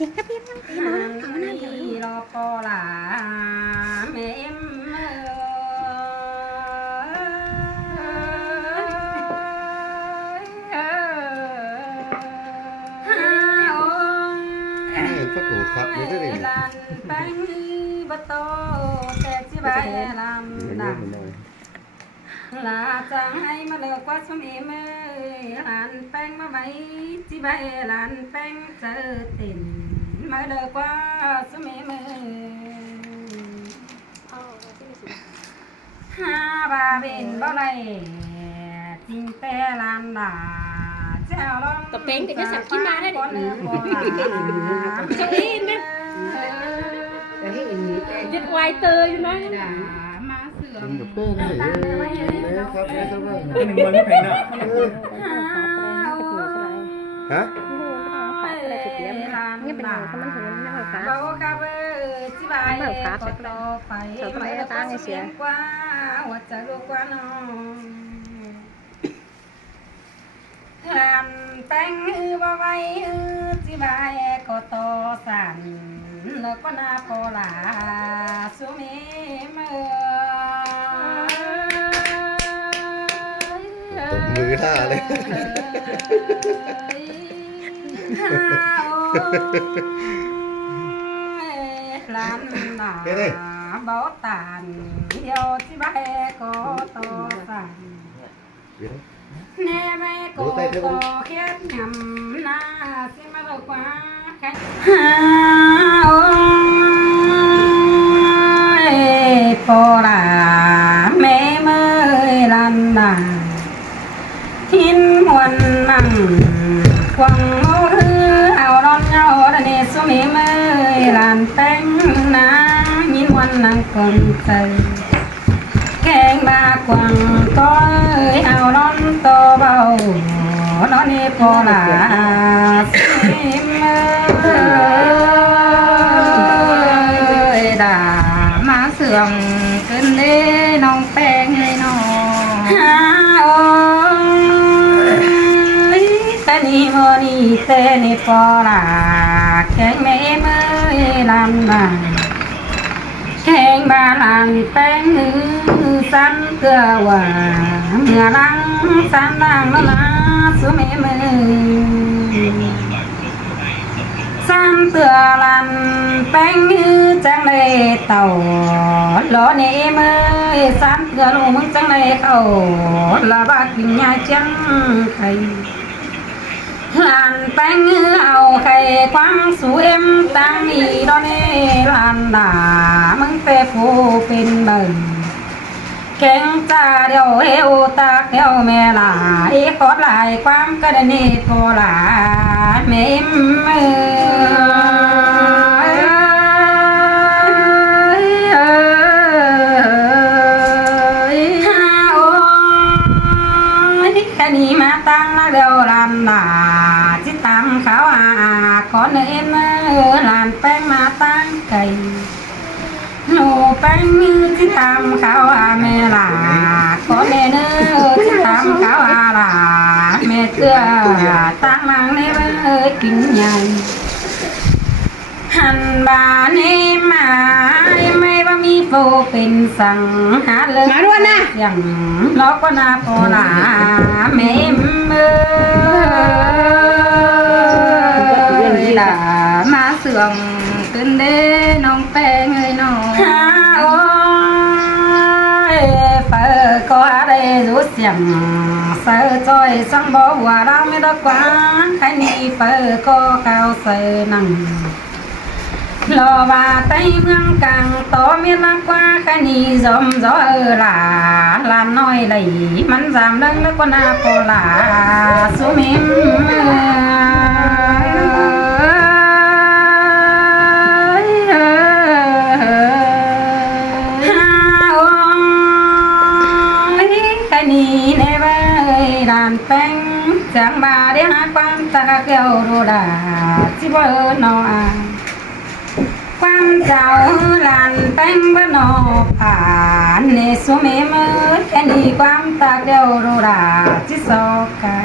จริงครับพี่น้องพี่น้องเอาหน้าเดี๋ยว รอปอหลาแม่เอ็มphát cổ khắp với cái này bánh bát tôแต่ที่ใบลำดังลาจางให้มาเลิกว่าสมเอมหลานแป้งมาไว้ที่ใบหลานแป้งเจอติ่นมาเลิกว่าสมเอมหาบาเป็นบ่ไรจริงแต่ลำดาเจ้าลอง tập bén thì cái sập chín ba đấy cho in đấy dịch hoài tơ cho nó má sườn đừng được tên này đấy khắp đấy sao vậy cái mình quên cái phèn đó hả นี่เป็นเขามันถึงนั่งแบบขาแบบขาเสร็จแล้วเสร็จแล้วตาไงเสีย หัวใจลูกว่าน้องลำแป้งบ่ไว้ที่ใบก็โตสั่นแล้วก็นาโปลาสุเมเมื่อ tụt mười tha đấy ลำหนาบ่ตานเดียวที่ใบก็โตสั่นแน่แม่ก็โตเขียดยำหน้าสิมาบอกว่าแค่โปลาแม่เมื่อยลันดาหินหวนนั่งควงโอ้เรือเอาร้อนเอาระเนสุมีเมื่อยลันแป้งน้ำหินหวนนั่งคนใจแกงบากวางก็เอาร้อนโตเบาร้อนนี่โปลาสุมีเมื่อยดามาเสื่อมขึ้นเด้น้องแป้งให้น้องโอ้ยแต่นี่โมนี่แต่นี่โปลาแกงแม่เมื่อยลำบากแข่งบาลังแป้งหือสันเกลือว่าเมื่อลังสันลังละลาสุเมมือสันเตือลันแป้งหือจังเลยเต่าหล่อเนมือสันเกลือลูมึงจังเลยเขาละบากินยาจังไข่ลานแป้งเอาไข่ความสูเอ็มตั้งอีดอนเอลานด่ามึงเป็นผู้เป็นเบิ่งแข่งจ้าเดียวเอวตากเดียวแม่ลาอีกอดหลายความกระเนตโพลาแม่เมื่แค่นี้มาตั้งแล้วเดียวลานด่าตามเขาขอเนื้อหลานแป้งมาตั้งไก่หนูแป้งที่ตามเขาแม่ลาขอแม่เนื้อที่ตามเขาลาแม่เกลือตั้งนางในบ้านกินใหญ่หันบาเนมาไม่ว่ามีโฟเป็นสั่งหาเลยมาด้วยนะอย่างล็อกก็นาโปลาแม่เมื่อมาเสื่อมขึ้นเด้น้องแป้งเอ้ยน้องโอ้ยเปิดก็ได้รู้เสียงเสือจอยสังบอกว่าเราไม่รักกว่าใครนี่เปิดก็เข้าเสือนั่งรอว่าใต้เมืองกลางโตไม่รักกว่าใครนี่จอมจ่อหลาลานน้อยไหลมันจำเรื่องแล้วก็น่าโปลาสุมิมแป้งจังบาเดียหาความตะเกียวโรดาจิบนอความเจ้าลานแป้งบนอผ่านในสุเมเมื่อแค่นี้ความตะเกียวโรดาจิสอกไก่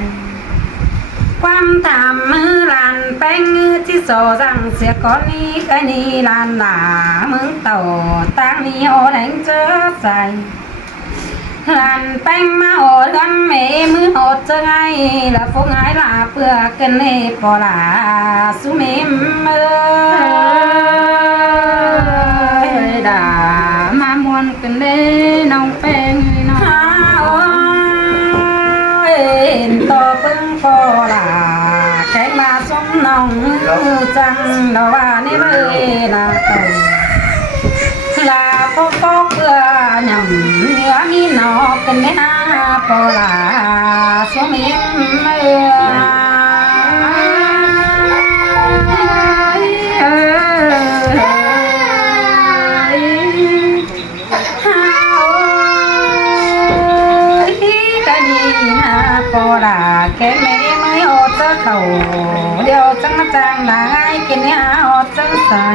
ค ความถามมือลานแป้งที่โซรังเสียก่อนนี้ใครนี่ลานหนามึงเต่าตั้งนี้โอแดงเจอใจลานแป้งมาโอดกันเมมือโอดจะไงละฟงไงลาเปลือกกันเล่ปอลาสุเมมด่ามามวนกันเล่น้องแป้งน้องต่อเพิ่งพอลาแขกมาสมน้องจังดาว่านี่เลยลาเต่าลาพกเพื่อหยั่งเนื้อมีนอกกันไม่อาพอลาสวมิมพอลาแค่ไม่ไม่อดจะเข่าเดี๋ยวจังมาจางลาให้กินเนี่ยอดจังใส่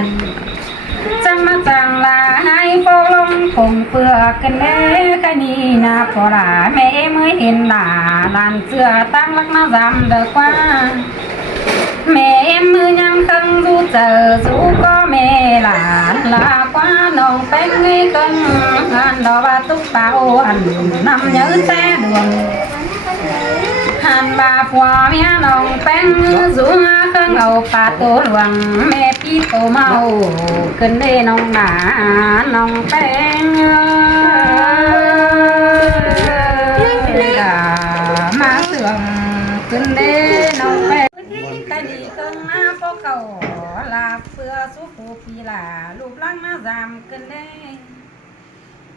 จังมาจางลาให้โปลงคงเปลือกกันแน่แค่นี้นะพอลาแม่เมื่อเห็นหลาลานเสื้อตั้งรักมาจำเด็กว่าแม่มือยังคังดูเจอสู้ก็แม่หลานลากว่าน้องเป็นไงกันอันดอกว่าตุ๊กตาอันนำเนื้อแต่ดวงหันบาผัวเมียน้องแป้งสูงเครื่องเอาปาโตหลวงแม่พี่โตเมาขึ้นได้น้องหนาน้องแป้งมาเสื่อมขึ้นได้น้องแป้งแต่ดีเครื่องหน้าพวกเขาลาเพื่อสุขปีลาลูกลังมาจำขึ้นได้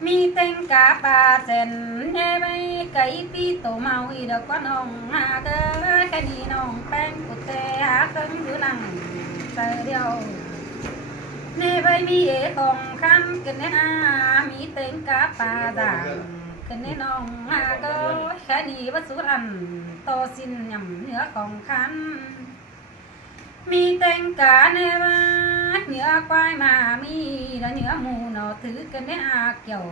มีเต็งกาปาเซนเย่ไปไก่ปีโตเมาอีดอกว่าน้องหาเกอแค่นี้น้องแป้งกุเตหาเกินอยู่หลังเจอเดียวเน่ไปมีเอของคันกันเนี่ยมีเต็งกาปาด่างกันเนี่ยน้องหาเกอแค่นี้ว่าสุรันโตสินยำเหนือของคันมีเต็งกาเนว่าเหนือควายมามีและเหนือหมูนอถือกันเนี่ยเกี่ยว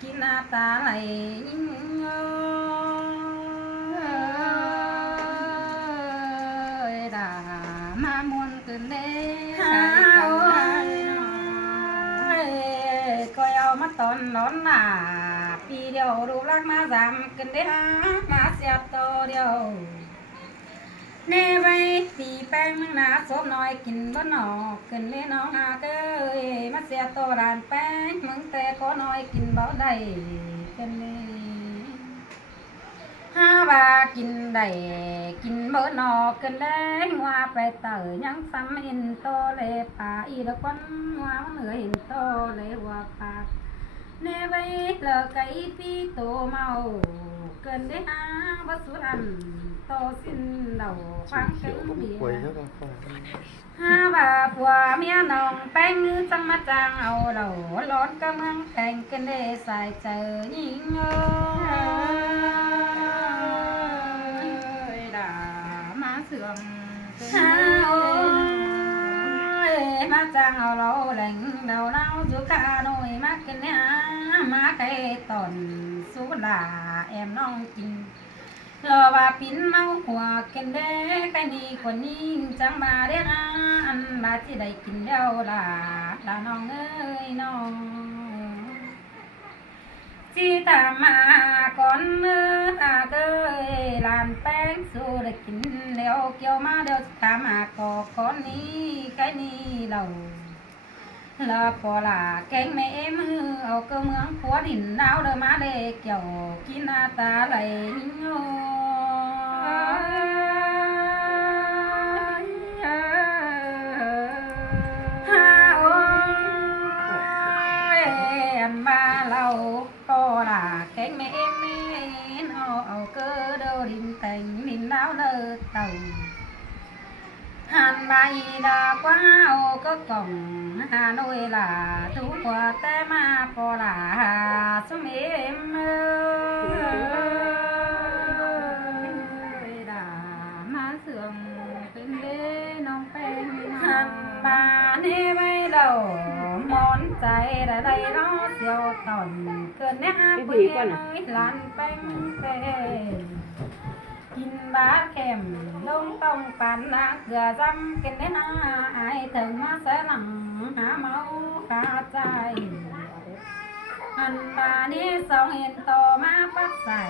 กินตาไหลด่ามามวนกันเด้ก็เอามาตอนร้อนหนาปีเดียวรูปรักมาจำกันเด้มาเสียตัวเดียวเน่ไปตีแป้งมึงนาสดน้อยกินบ้านนอกขึ้นเล่น้องอาเกยมาเสียตัวร้านแป้งมึงแต่ก็น้อยกินบ่ได้กันเลยห้าบากินได้กินเบอร์นอกกันได้ว่าไปเต๋อยังซ้ำเห็นโตเลยป่าอีละคนว่าเหนือเห็นโตเลยว่าปากเน่ไปเลอไก่ปีโตเมาเกินได้วัสุรันโตสิ้นเดาฟังเสียงเบียห้าบาผัวเมียน้องแป้งมือจังมาจางเอาเดาร้อนกำลังแต่งกันได้ใส่เจอยิงด่ามาเสื่อมห้าโอ้ยมาจางเอาเราแหล่งเดาเล่าจุกาหน่อยมากันเนี่ยมาไก่ตอนสุดาแอมน้องจริงรอว่าปิ้นเมาหัวกันเด้ใครดีกว่านี้จังมาเรียกอันมาที่ได้กินเดียวล่ะน้องเอ้ยน้องจีตามมาก่อนเมื่อเกยลานแป้งสู้ได้กินเดี๋ยวเกี่ยวมาเดี๋ยวตามมาก่อก่อนนี้ใครนี้เราลาพอลาแกงแม่มือเอาเกลือเมืองขัวดินดาวเดินมาเด็กเกี่ยวกินตาไหลโยฮาโอ้ยอันมาเราพอลาแกงแม่เอาเกลือเดินดินแต่งดินดาวเดินเต่าหันใบดาquá ô có cổng Hà Nội là thú quả té ma po là xuống em đà má sườn bên đê nông penหันบาเน่ไม่เล่ามอนใจได้ได้ร้อเสียวตอนเกินเนี้ยปุ้ยน้อยลานแป้งเต้ กินบาเข็มลงต้องปันนาเกลือจำกินได้นาไอถึงมาเสหนังหาเมาขาใจอันบานี้สองเห็นโตมาปักใส่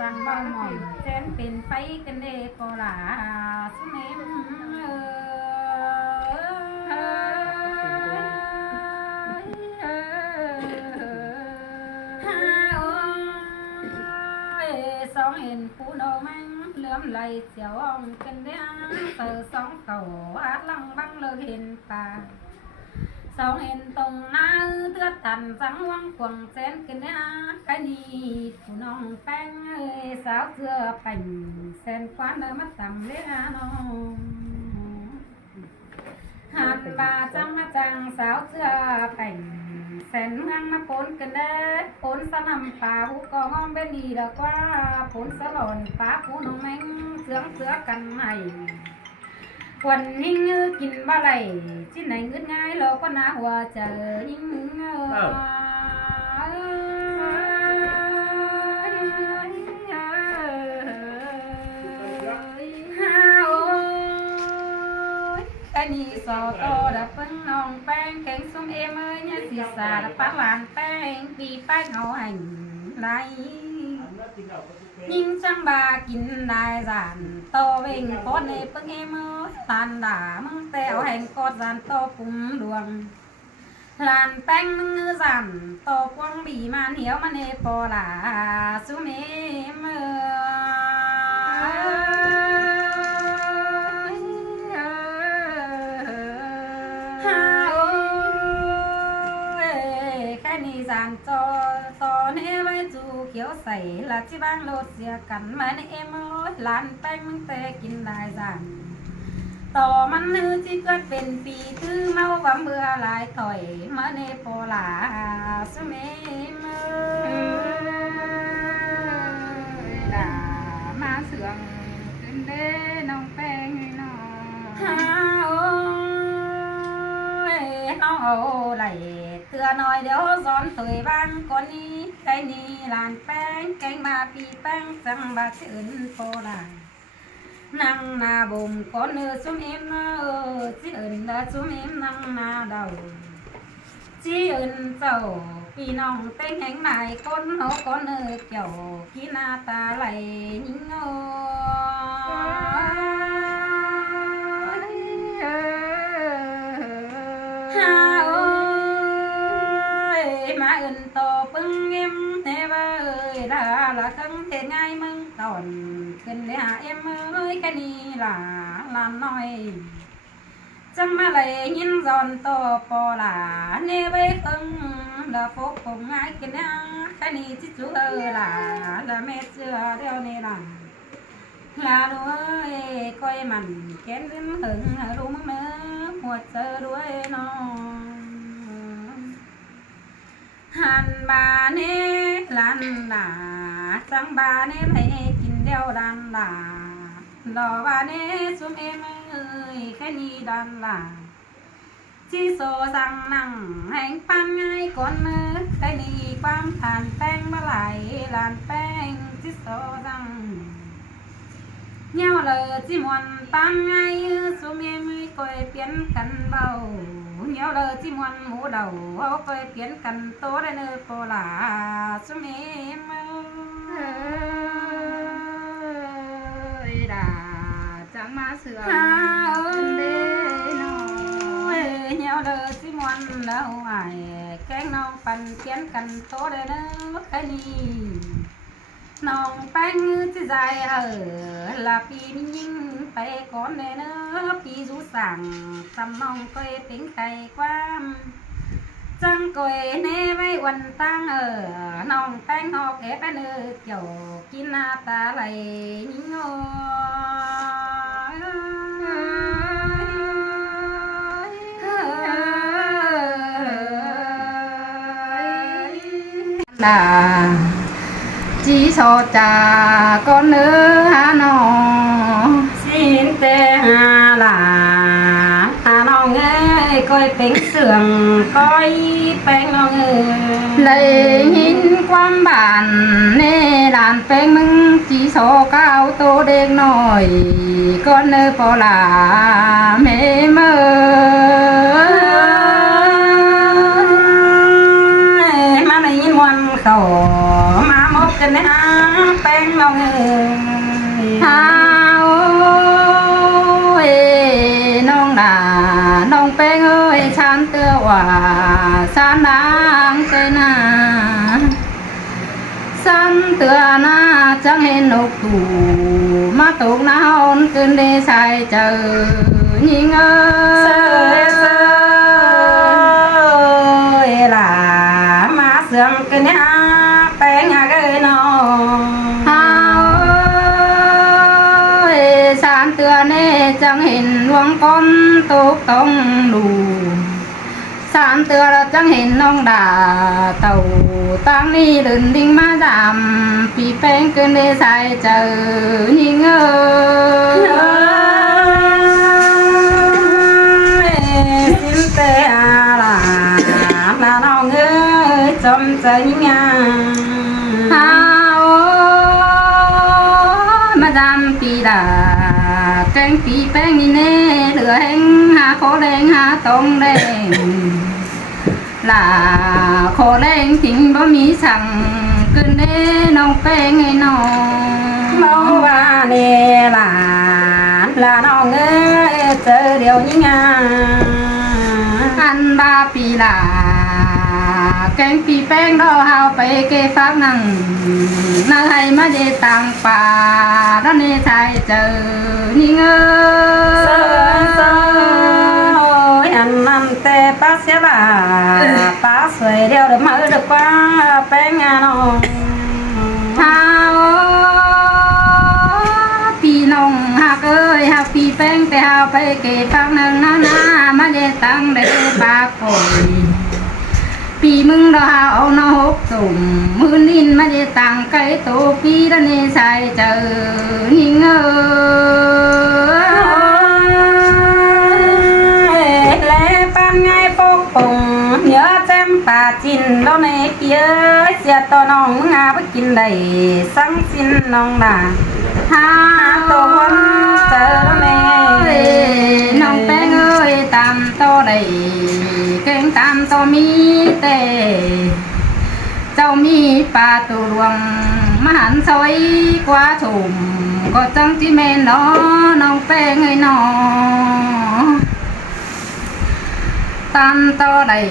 รังบ่หม่อมเจนเป็นไฟกันเดโกลาสมิมสองเห็นผู้โนมังเหลื่อมไหลเสียวอ่องกันเดียเติสองเก่าอาลังบังเลิกเห็นป่าสองเห็นตรงหน้าเตือตันสังวังกวงเส้นกันเดียใครนี่ผู้น้องแป้งสาวเสื้อปั่นเส้นควันมาต่ำเลี้ยน้องหันบาจังมาจังสาวเสื้อปั่นเส้นเมืองมาปนกันเด้ปนสนำป่าผู้กองอ้อมเป็นดีดอกว่าปนสลอนป่าผู้น้องแมงเสือกันไหนวันนิ่งกินบะไหลที่ไหนเงืดง่ายเราก็น่าหัวเจอยิ่งไอ้นี่สอโตดับเพิ่งน้องแป้งแข็งส้มเอ็มเนี่ยสีสาดับปักหลานแป้งปีแป้งเอาหันไหลยิ่งจังบากินได้จานโตเวงโคตรในเพิ่งเอ็มตานด่ามึงแต่เอาแห่งกอดจานโตปุ่มดวงหลานแป้งมึงจานโตกวางบีมาเหนียวมาเนปอลาสุเมมจานจอตอเนไว้จูเขียวใส่ละที่บ้านโลดเสียกันมาในเอ็มหลานแป้งมึงแต่กินได้จานต่อมันนือที่เกิดเป็นปีคือเมาความเบื่อหลายถอยมาในโปลาสเมมด่ามาเสืองขึ้นเด้น้องแป้งน้องเอาไหลเตือหน่อยเดี๋ยวสอนตัวบ้างก่อนนี้ไก่นี่ลานแป้งแกงมาปีแป้งจังบาชื่นโปลานั่งนาบุมก่อนซุ่มเอ็มชื่นดาซุ่มเอ็มนั่งนาเดาชื่นเจ้าพี่น้องเต้งแห่งไหนคนเขาก่อนเกี่ยวขี้นาตาไหลยิ่งมาเอินโตปึ้งเอ็มเทเบยดาละครั้งเทง่ายมึงตอนขึ้นเลยหาเอ็มแค่นี้ล่ะลานน้อยจังมาเลยยินจอนโตปอล่ะเนเวคึงละพกผมง่ายกันนะแค่นี้จิจูล่ะละแม่เชื่อเดียวนี่ล่ะลาด้วยก้อยมันแก้นลิ้นหึงรู้มึงเนื้อหัวเจอด้วยน้องหันบาเนลันลาจังบาเนให้กินเดียวดันลาดอบาเนสุมเอ็มแค่นี้ดันลาที่โซสั่งนั่งแห่งปันง่ายก่อนแค่นี้ความผ่านแป้งมาไหลลานแป้งที่โซสั่งเงี้ยวเลยจิมวนปังไงสุเมียไม่ก่อยเปลี่ยนกันเบาเงี้ยวเลยจิมวนหมูเดาเอาก่อยเปลี่ยนกันโตได้เนื้อโปลาสุเมียด่าจังมาเสือเด้น้อยเงี้ยวเลยจิมวนเดาไอ้แกงน้องปั่นเปลี่ยนกันโตได้เนื้อแค่นี้น้องแป้งจะใจlàปีนี้ยิ่งไปก่อนเลยเนอะปีรู้สั่งทำน้องก็ติ้งไก่ความจังก็เน่ไว้วันตั้งน้องแป้งหอกไปเนื้อเกี่ยวกินหน้าตาไหลยิ่งด่าchỉ so trà con nữ hà nò xin tê hà là hà nò nghe coi bánh sườn coi bánh ngon lấy nhìn quan bản nè đàn bánh mừng chỉ số cao tô đen nổi con nơi bỏ là mê mơ mà này nhìn ngoan khẩu mà một cái nè bánh ngon thao ơi nong đà nong bánh ơi san tưa hòa san đáng tên à san tưa na chẳng hẹn nộp tù mà tục na hôn cơn đê sai chờ nhìn ơi là má sương cái nhà bé nhà cái nó ơi san tưa nè chẳng hẹn luồng con tục tông đủ san tưa là chẳng hẹn nông đà tàu tăng ni đừng đinh má giảm vì bén cơn đê sai chờ nhìn ơi xin tê là nó ngơi trongใจnhà mà giảm vì đà kênh vì bén đi nè lửa hẹn hà khổ đen hà tông đen là khổ đen tình bó miสั่งcơn đê nông bén ngày nọ mau ba nè là nó ngơi chờ điều như nhà ăn ba pi là kênh pi bén đó haoไปkê phát năng nơi hay mà để tăng pa đó nè thay chờ nhìn ơi anh nằm tê bác sẽ là bác xuôi đeo được mở được qua bén nhà nó hao pi nông hạc ơi hạc pi bénไปhaoไปเก็บฟังหนึ่งนะนะมาเดตังเดปากปอยปีมึงดอเอาเนาหกสุ่มมือนินมาเดตังไก่โตปีละเนใส่เจอนิ่งเอ้ย lẽ ban ngày bốc bồng nhớ xem bà chín đó này kia xe to nong ngà bất kinh đầy sáng xin nong đà ha tô quân chờ đó này nong bé ơi tam to đầy kênh tam to mi tề châu mi pa tu luồng mà hắn soi qua chùm có trăng chi men nó nong bé người nó tam to đầy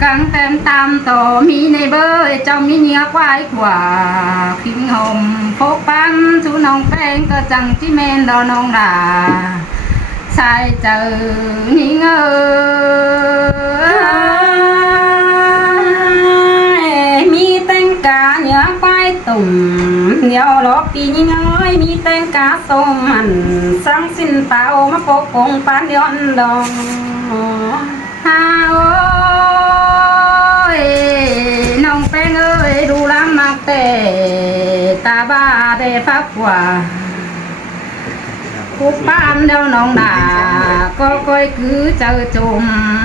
căng tem tam to mi này bơi trong mi nhia quái quả kinh hồng phố ban chú nong beng cơ chẳng chi men đo nong đà sai chờ nghỉ ngơi mi tên cá nhớ quái tùng nhiều lọ pi nhỉ ơi mi tên cá sôm mặn sáng xin tao mà bốc bồng pan đion đong ha ơi nong beng ơi đủ lắm mặc tệ ta ba để pháp quả cúc ban đeo nong đà có coi cứ chờ chùm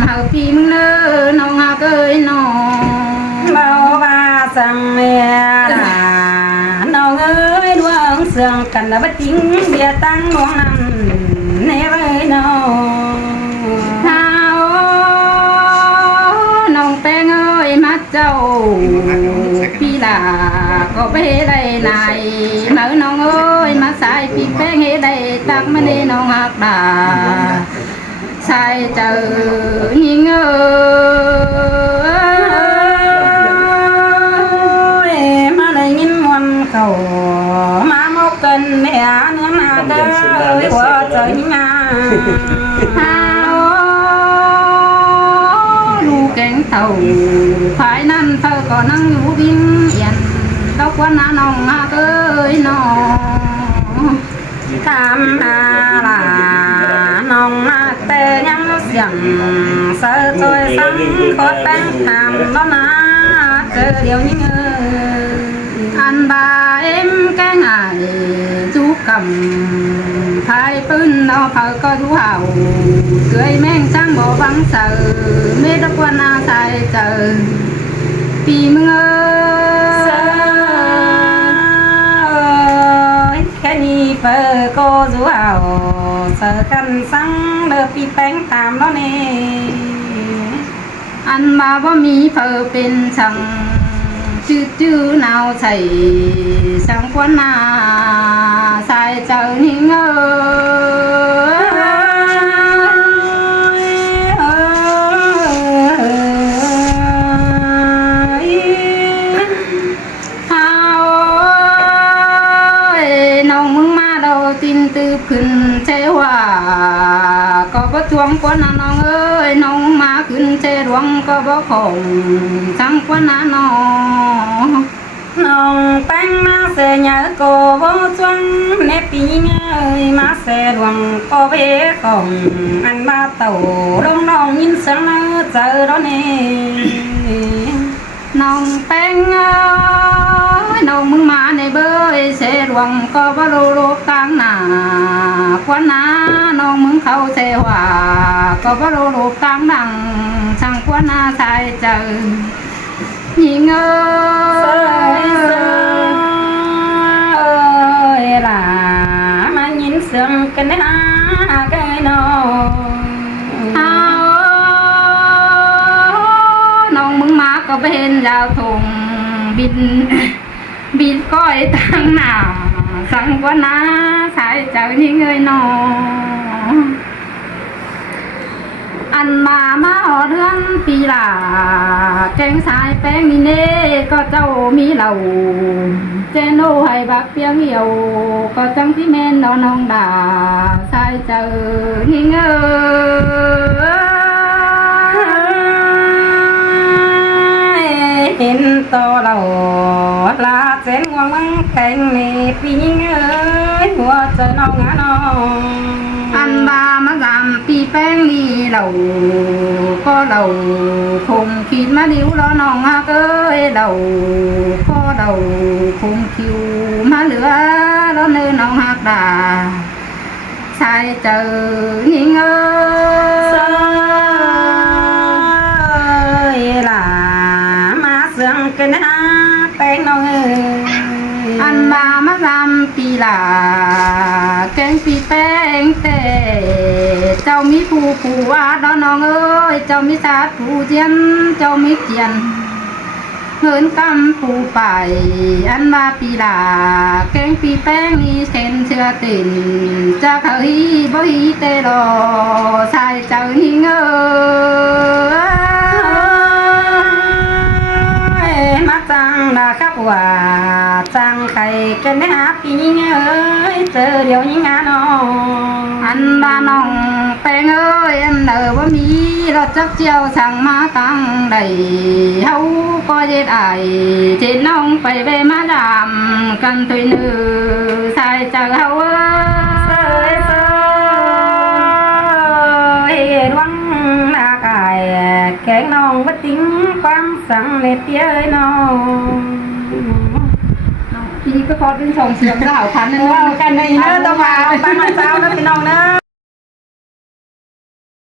hậu phim nơ nong hà cơi nọ bao ba sang mẹ là nong ơi đuông sương cần là bất chính bia tăng đuông nằm nè với nó nong beng ơi mắt châu phi là có bé đây này mở nong ơi mắt sai phi beng hết đây tắc mà đi nong hạt đà sai chờ nhìn ơi mà đây nhìn muôn khẩu mà một cân mẹ nữa mà đời của trời nhà kén tàu phải năn thơ có năng ngủ biên yên đâu quá na nong ha ơi nó tham là nong tê nhắm xiềng sơ tôi sáng khó tăng tham đó na chờ điều như anh ba em cái ngày chú cầm thái pưng nó phở có thú hào cười men sang bộ vắng sờ mê đất quan na sai chờ vì mừng ơi cái gì phở cô rú hào sợ căn sáng đợt bị bánh tạm đó nè ăn màบ่มีphở bênสั่งchữ chữ nào chảy sang quan na sai chờ hình tin từขึ้นเชว่าก็บ่ทวงกว่าน้องเอ้ยน้องมาขึ้นเชดวงก็บ่ของทั้งกว่าน้อง nòng bánh má xe nhớ cô vô chuông nếp tí nhơi má xe luồng cô về cổng ăn ba tàu đông nòng nhìn sáng nó chờ đó nè nòng bánh ơi nòng mừng má này bơi xe luồng cóบ่lô lô tăng nà quá ná nòng mừng khâu xe hòa cóบ่lô lô tăng nặng sang quá ná sai chờ nhìn ơi là mà nhìn sương cái cái nó nong mừng má có bên giao thùng bin bin coi tăng nào sang quá ná sai chờ những người nó ăn mà họ thương pi là keng sai beng ni nê có châu mi lầu trên ô hay bạc tiếng nhiều có trăng tí men nó nong đà sai chờ nghi ngờ hình to đầu là chén ngoan ngoan cành này pi ơi mua chờ nó ngã nó ăn ba má làm pi beng ni lầu có đầu khùng kín má điếu đó nong ha ơi đầu có đầu khùng kiều má lửa đó nơi nong hạt đà sai chờ nghi ngờ ơi là má sương cái ná beng nó ăn ba má làm pi là keng pi beng tê cháu mi phù phù đó nong ơi cháu mi sát phù chiến cháu mi kiền hơn cam phù phải ăn ba pi là keng pi beng ni sen chưa tỉnh cha khởi bố hi tê lo sai chờ hi ngờ mắt trăng là khắp hòa trăng khay cái ná pi ơi chờ điều những ngã nó ăn ba nong beng ơi ăn nở bố mi lo chắc chiều sang má tăng đầy hấu có dễ ai trên nong phải về má làm cần tuổi nữ sai chờ hấu ơi đoán là cài kén non bất tính quan sang nếp ơi nó thì có con đến sòng sườn rào khán nên กันในเนื้อตัวมาบ้านมาเจ้าแล้วพี่น้องเนื้อ